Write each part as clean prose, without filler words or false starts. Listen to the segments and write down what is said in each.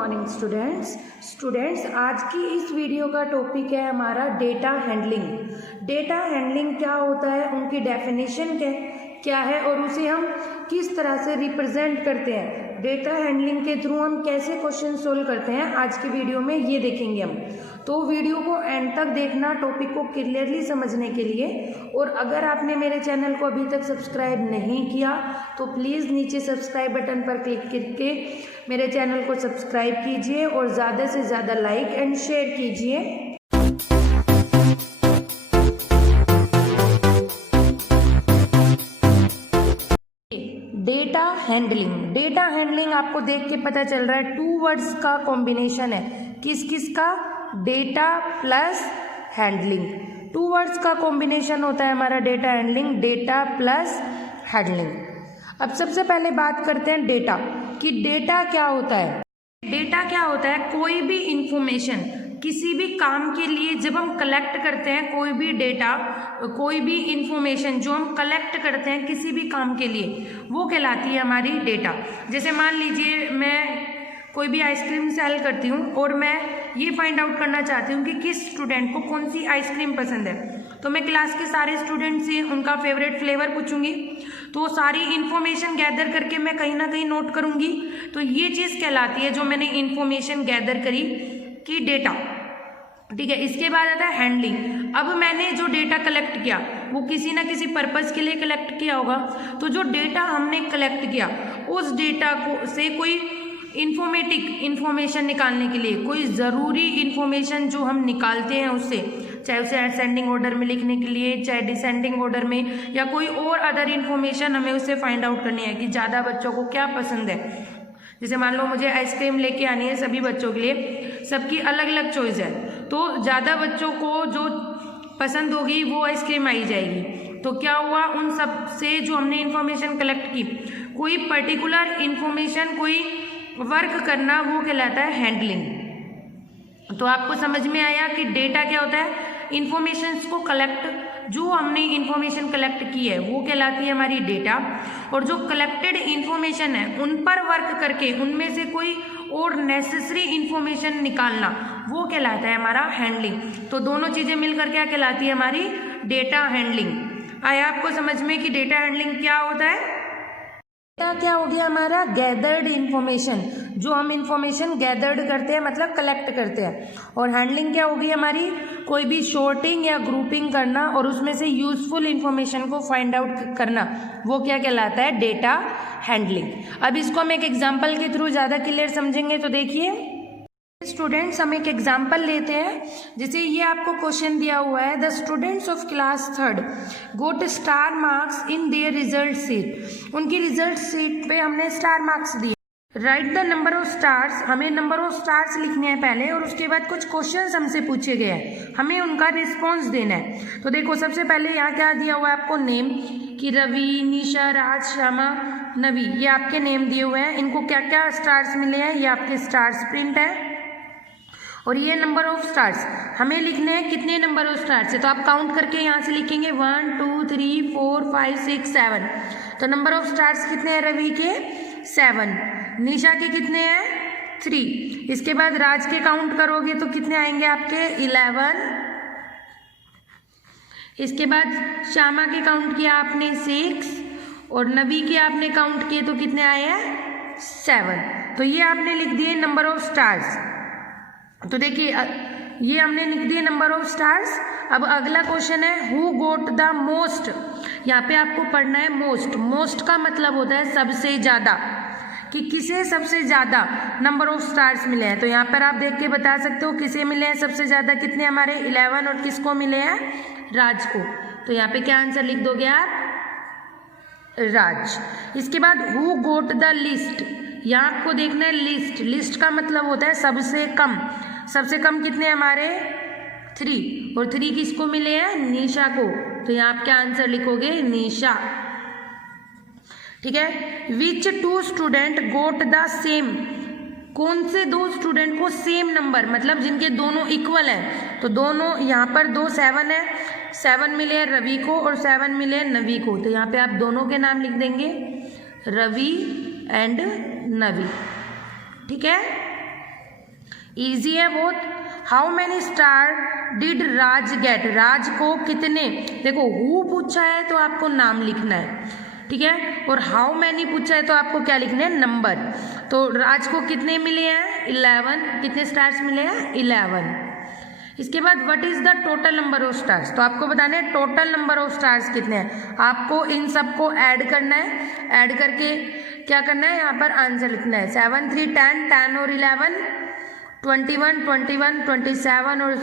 Morning students आज की इस वीडियो का टॉपिक है हमारा डेटा हैंडलिंग। डेटा हैंडलिंग क्या होता है, उनकी डेफिनेशन क्या है और उसे हम किस तरह से रिप्रेजेंट करते हैं। डेटा हैंडलिंग के थ्रू हम कैसे क्वेश्चन सोल्व करते हैं, आज की वीडियो में ये देखेंगे हम। तो वीडियो को एंड तक देखना टॉपिक को क्लियरली समझने के लिए। और अगर आपने मेरे चैनल को अभी तक सब्सक्राइब नहीं किया तो प्लीज़ नीचे सब्सक्राइब बटन पर क्लिक करके मेरे चैनल को सब्सक्राइब कीजिए और ज़्यादा से ज़्यादा लाइक एंड शेयर कीजिए। डेटा हैंडलिंग आपको देख के पता चल रहा है 2 वर्ड्स का कॉम्बिनेशन है। किस का? Data plus handling. 2 वर्ड्स का कॉम्बिनेशन होता है हमारा data handling, data plus handling. अब सबसे पहले बात करते हैं डेटा कि डेटा क्या होता है। डेटा क्या होता है? कोई भी इंफॉर्मेशन किसी भी काम के लिए जब हम कलेक्ट करते हैं, कोई भी डेटा, कोई भी इंफॉर्मेशन जो हम कलेक्ट करते हैं किसी भी काम के लिए, वो कहलाती है हमारी डेटा। जैसे मान लीजिए मैं कोई भी आइसक्रीम सेल करती हूँ और मैं ये फाइंड आउट करना चाहती हूँ कि किस स्टूडेंट को कौन सी आइसक्रीम पसंद है, तो मैं क्लास के सारे स्टूडेंट से उनका फेवरेट फ्लेवर पूछूंगी। तो सारी इन्फॉर्मेशन गैदर करके मैं कहीं ना कहीं नोट करूंगी। तो ये चीज़ कहलाती है जो मैंने इन्फॉर्मेशन गैदर करी कि डेटा। ठीक है, इसके बाद आता है हैंडलिंग। अब मैंने जो डेटा कलेक्ट किया वो किसी ना किसी पर्पस के लिए कलेक्ट किया होगा। तो जो डेटा हमने कलेक्ट किया उस डेटा को से कोई इन्फॉर्मेशन निकालने के लिए, कोई ज़रूरी इन्फॉर्मेशन जो हम निकालते हैं उससे, चाहे उसे असेंडिंग ऑर्डर में लिखने के लिए, चाहे डिसेंडिंग ऑर्डर में, या कोई और अदर इन्फॉर्मेशन हमें उससे फाइंड आउट करनी है कि ज़्यादा बच्चों को क्या पसंद है। जैसे मान लो मुझे आइसक्रीम लेके आनी है सभी बच्चों के लिए, सबकी अलग अलग चॉइस है, तो ज़्यादा बच्चों को जो पसंद होगी वो आइसक्रीम आई जाएगी। तो क्या हुआ, उन सब से जो हमने इन्फॉर्मेशन कलेक्ट की, कोई पर्टिकुलर इन्फॉर्मेशन, कोई वर्क करना, वो कहलाता है हैंडलिंग। तो आपको समझ में आया कि डेटा क्या होता है? इन्फॉर्मेशंस को कलेक्ट, जो हमने इन्फॉर्मेशन कलेक्ट की है वो कहलाती है हमारी डेटा, और जो कलेक्टेड इन्फॉर्मेशन है उन पर वर्क करके उनमें से कोई और नेसेसरी इन्फॉर्मेशन निकालना, वो कहलाता है हमारा हैंडलिंग। तो दोनों चीज़ें मिलकर क्या कहलाती है? हमारी डेटा हैंडलिंग। आया आपको समझ में कि डेटा हैंडलिंग क्या होता है? डेटा क्या हो गया हमारा? गैदर्ड इन्फॉर्मेशन, जो हम इन्फॉर्मेशन गैदर्ड करते हैं मतलब कलेक्ट करते हैं। और हैंडलिंग क्या होगी हमारी? कोई भी शॉर्टिंग या ग्रुपिंग करना और उसमें से यूजफुल इन्फॉर्मेशन को फाइंड आउट करना, वो क्या कहलाता है? Data handling. अब इसको हम एक एग्जाम्पल के थ्रू ज़्यादा क्लियर समझेंगे। तो देखिए स्टूडेंट्स, हम एक एग्जाम्पल लेते हैं। जैसे ये आपको क्वेश्चन दिया हुआ है, the students of class 3rd got star marks in their result sheet. उनकी रिजल्ट शीट पे हमने स्टार मार्क्स दिए। Write the number of stars, हमें नंबर ऑफ स्टार्स लिखने हैं पहले, और उसके बाद कुछ क्वेश्चंस हमसे पूछे गए हैं, हमें उनका रिस्पॉन्स देना है। तो देखो सबसे पहले यहाँ क्या दिया हुआ है आपको? नेम, कि रवि, निशा, राज, श्यामा, नवी, ये आपके नेम दिए हुए हैं। इनको क्या क्या स्टार्स मिले हैं, ये आपके स्टार्स प्रिंट है। और ये नंबर ऑफ स्टार्स हमें लिखने हैं, कितने नंबर ऑफ स्टार्स है, तो आप काउंट करके यहाँ से लिखेंगे 1 2 3 4 5 6 7। तो नंबर ऑफ स्टार्स कितने हैं रवि के? 7। निशा के कितने हैं? 3। इसके बाद राज के काउंट करोगे तो कितने आएंगे आपके? 11। इसके बाद श्यामा के काउंट किया आपने 6, और नवी के आपने काउंट किए तो कितने आए हैं? 7। तो ये आपने लिख दिए नंबर ऑफ स्टार्स। तो देखिए ये हमने लिख दिए नंबर ऑफ स्टार्स। अब अगला क्वेश्चन है हु गोट द मोस्ट। यहाँ पे आपको पढ़ना है मोस्ट। मोस्ट का मतलब होता है सबसे ज़्यादा, कि किसे सबसे ज़्यादा नंबर ऑफ स्टार्स मिले हैं। तो यहाँ पर आप देख के बता सकते हो किसे मिले हैं सबसे ज़्यादा, कितने हमारे? 11। और किसको मिले हैं? राज को। तो यहाँ पे क्या आंसर लिख दोगे आप? राज। इसके बाद हु गोट द लिस्ट, यहाँ आपको देखना है लिस्ट। लिस्ट का मतलब होता है सबसे कम। सबसे कम कितने हमारे? 3। और 3 किसको मिले हैं? निशा को। तो यहाँ आप क्या आंसर लिखोगे? निशा। ठीक है। विच 2 स्टूडेंट गोट द सेम, कौन से 2 स्टूडेंट को सेम नंबर, मतलब जिनके दोनों इक्वल है। तो दोनों यहाँ पर 2 7 है, 7 मिले हैं रवि को और 7 मिले हैं नवी को। तो यहाँ पे आप दोनों के नाम लिख देंगे, रवि एंड नवी। ठीक है। इजी है बहुत। How many star did Raj get, Raj को कितने, देखो हु पूछा है तो आपको नाम लिखना है, ठीक है, और हाउ मैनी पूछा है तो आपको क्या लिखना है, नंबर। तो राज को कितने मिले हैं, 11, कितने स्टार्स मिले हैं, 11। इसके बाद what is the total number of stars, तो आपको बताना है टोटल नंबर ऑफ स्टार्स कितने हैं। आपको इन सबको ऐड करना है, ऐड करके क्या करना है, यहाँ पर आंसर लिखना है। 7 3 10, 10 और 11 21, 21 27 और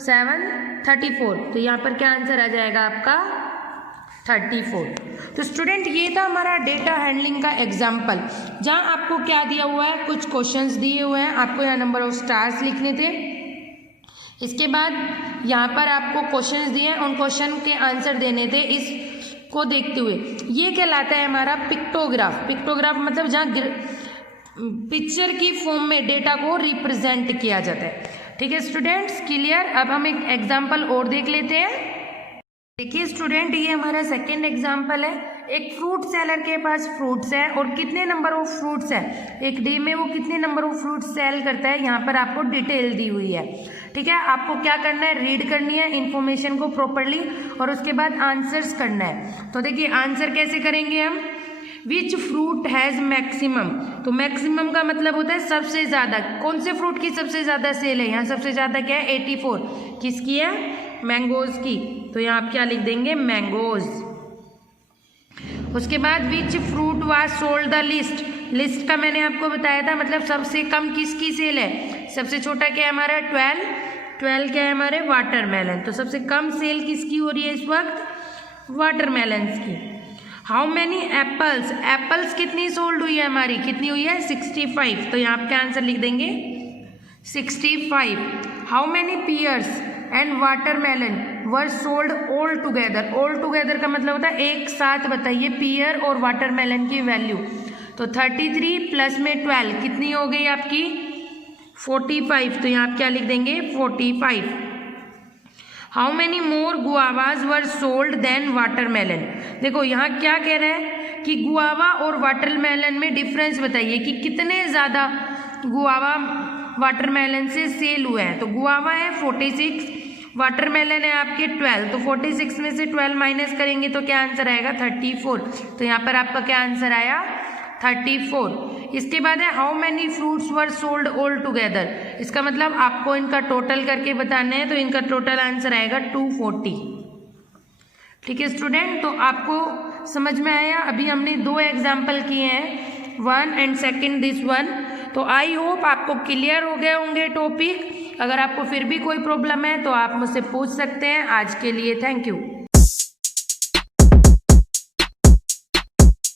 7 34। तो यहाँ पर क्या आंसर आ जाएगा आपका 34। तो स्टूडेंट ये था हमारा डेटा हैंडलिंग का एग्जाम्पल, जहाँ आपको क्या दिया हुआ है, कुछ क्वेश्चंस दिए हुए हैं, आपको यहाँ नंबर ऑफ स्टार्स लिखने थे। इसके बाद यहाँ पर आपको क्वेश्चंस दिए हैं, उन क्वेश्चन के आंसर देने थे इसको देखते हुए। ये कहलाता है हमारा पिक्टोग्राफ। पिक्टोग्राफ मतलब जहाँ पिक्चर की फॉर्म में डेटा को रिप्रेजेंट किया जाता है। ठीक है स्टूडेंट्स, क्लियर। अब हम एक एग्जाम्पल और देख लेते हैं। देखिए स्टूडेंट, ये हमारा सेकेंड एग्जाम्पल है। एक फ्रूट सेलर के पास फ्रूट्स है और कितने नंबर ऑफ फ्रूट्स है, एक डे में वो कितने नंबर ऑफ फ्रूट्स सेल करता है, यहाँ पर आपको डिटेल दी हुई है। ठीक है, आपको क्या करना है, रीड करनी है इन्फॉर्मेशन को प्रॉपरली और उसके बाद आंसर्स करना है। तो देखिए आंसर कैसे करेंगे हम, विच फ्रूट हैज़ मैक्सिमम, तो मैक्सिमम का मतलब होता है सबसे ज़्यादा, कौन से फ्रूट की सबसे ज़्यादा सेल है, यहाँ सबसे ज़्यादा क्या है 84, किसकी है, मैंगोज की। तो यहाँ आप क्या लिख देंगे, मैंगोज। उसके बाद which fruit was sold the list, list का मैंने आपको बताया था मतलब सबसे कम किसकी सेल है, सबसे छोटा क्या है हमारा 12 क्या है हमारे वाटरमेलन, तो सबसे कम सेल किसकी हो रही है इस वक्त, वाटरमेलन्स की। हाउ मैनी एप्पल्स, एप्पल्स कितनी सोल्ड हुई है हमारी, कितनी हुई है 65, तो यहाँ आपका आंसर लिख देंगे 65। How many pears and watermelon were sold all together, all together का मतलब होता है एक साथ बताइए पियर और वाटरमेलन की वैल्यू। तो 33 प्लस में 12 कितनी हो गई आपकी 45, तो यहाँ आप क्या लिख देंगे 45। How many more guavas were sold than watermelon, देखो यहाँ क्या कह रहा है कि गुआवा और वाटरमेलन में डिफरेंस बताइए कि कितने ज़्यादा गुआवा वाटरमेलन से सेल हुए हैं। तो गुआवा है 46, वाटरमेलन है आपके 12, तो 46 में से 12 माइनस करेंगे तो क्या आंसर आएगा 34, तो यहाँ पर आपका क्या आंसर आया 34। इसके बाद है how many fruits were sold all together, इसका मतलब आपको इनका टोटल करके बताना है, तो इनका टोटल आंसर आएगा 240। ठीक है स्टूडेंट, तो आपको समझ में आया। अभी हमने 2 एग्जाम्पल किए हैं, 1 एंड सेकेंड दिस 1, तो आई होप आपको क्लियर हो गए होंगे टॉपिक। अगर आपको फिर भी कोई प्रॉब्लम है तो आप मुझसे पूछ सकते हैं। आज के लिए थैंक यू।